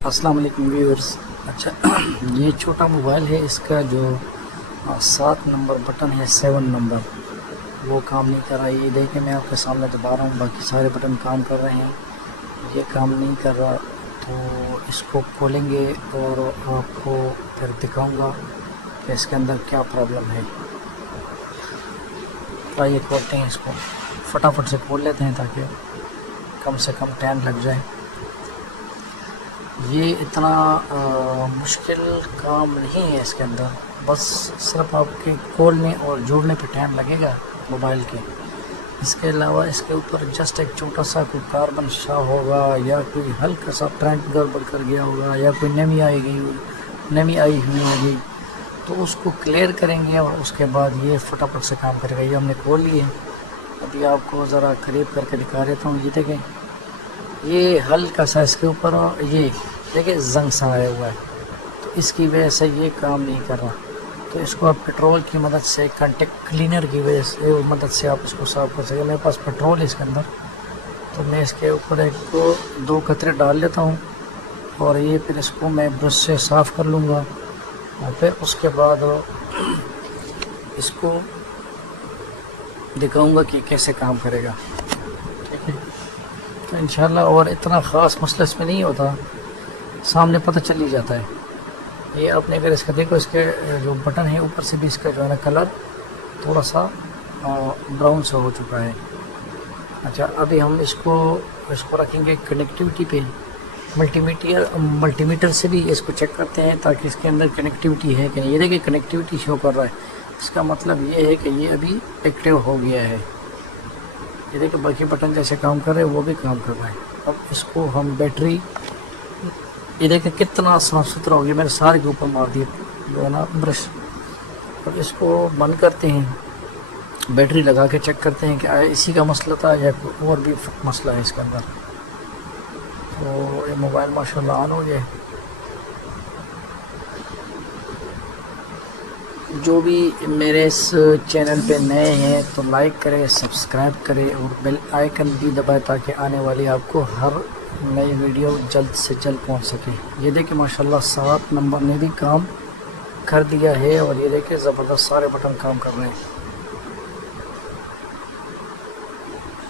अस्सलाम वालेकुम व्यूअर्स। अच्छा ये छोटा मोबाइल है, इसका जो 7 नंबर बटन है, 7 नंबर वो काम नहीं कर रहा है। ये देखें, मैं आपके सामने दबा रहा हूँ, बाकी सारे बटन काम कर रहे हैं, ये काम नहीं कर रहा। तो इसको खोलेंगे और आपको फिर दिखाऊंगा कि इसके अंदर क्या प्रॉब्लम है। तो ये खोलते हैं, इसको फटाफट से खोल लेते हैं ताकि कम से कम टाइम लग जाए। ये इतना मुश्किल काम नहीं है इसके अंदर, बस सिर्फ आपके खोलने और जोड़ने पे टाइम लगेगा मोबाइल के। इसके अलावा इसके ऊपर जस्ट एक छोटा सा कोई कार्बन शाह होगा, या कोई हल्का सा प्रिंट गड़बड़ कर गया होगा, या कोई नमी आई हुई होगी, तो उसको क्लियर करेंगे और उसके बाद ये फटाफट से काम करेगा। ये हमने खोल लिए, अभी आपको ज़रा करीब करके दिखा देता हूँ। ये देखें, ये हल्का सा इसके ऊपर ये देखिए जंग सा आया हुआ है, तो इसकी वजह से ये काम नहीं कर रहा। तो इसको आप पेट्रोल की मदद से, कॉन्टेक्ट क्लीनर की वजह से मदद से आप इसको साफ़ कर सकें। मेरे पास पेट्रोल है इसके अंदर, तो मैं इसके ऊपर एक दो कतरे डाल लेता हूँ और ये फिर इसको मैं ब्रश से साफ़ कर लूँगा और फिर उसके बाद इसको दिखाऊँगा कि कैसे काम करेगा। ठीक है, तो इंशाल्लाह। और इतना ख़ास मसला इसमें नहीं होता, सामने पता चल ही जाता है। ये आपने अगर इसका देखो, इसके जो बटन है ऊपर से भी इसका जो है ना कलर थोड़ा सा ब्राउन सा हो चुका है। अच्छा, अभी हम इसको रखेंगे कनेक्टिविटी पे। मल्टीमीटर से भी इसको चेक करते हैं ताकि इसके अंदर कनेक्टिविटी है कि नहीं। ये देखिए कनेक्टिविटी शो कर रहा है, इसका मतलब ये है कि ये अभी एक्टिव हो गया है। ये देखिए बाकी बटन जैसे काम कर रहे हैं वो भी काम कर रहा है। अब इसको हम बैटरी, ये देखिए कितना साफ सुथरा हो गया, मैंने सारे के ऊपर मार दिया जो है ना ब्रश। अब इसको बंद करते हैं, बैटरी लगा के चेक करते हैं कि इसी का मसला था या कोई और भी मसला है इसके अंदर। तो ये मोबाइल माशाल्लाह ऑन हो गया। जो भी मेरे इस चैनल पे नए हैं तो लाइक करें, सब्सक्राइब करें और बेल आइकन भी दबाएं ताकि आने वाली आपको हर नई वीडियो जल्द से जल्द पहुंच सके। ये देखिए माशाल्लाह 7 नंबर ने भी काम कर दिया है और ये देखिए ज़बरदस्त सारे बटन काम कर रहे हैं।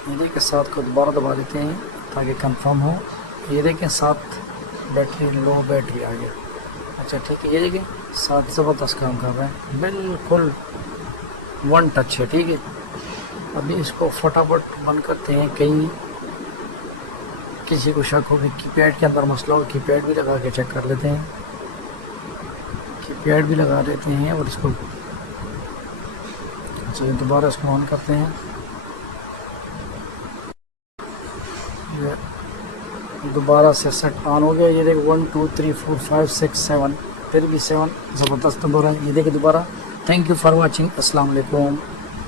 ये देखिए 7 को दोबारा दबा देते हैं ताकि कंफर्म हो। ये देखिए 7 बैटरी, लो बैटरी आ गया। अच्छा ठीक है, ये देखिए 7 ज़बरदस्त काम कर रहे हैं, बिल्कुल 1 टच है। ठीक है, अभी इसको फटाफट बंद करते हैं। कहीं किसी को शक हो कि कीपैड के अंदर मसला हो, कीपैड भी लगा के चेक कर लेते हैं। कीपैड भी लगा देते हैं और इसको अच्छा दोबारा इसको ऑन करते हैं। ये दोबारा से सेट ऑन हो गया। ये देखिए 1 2 3 4 5 6 7, फिर भी 7 ज़बरदस्त नंबर है। ये देखिए दोबारा। Thank you for watching. अस्सलाम वालेकुम।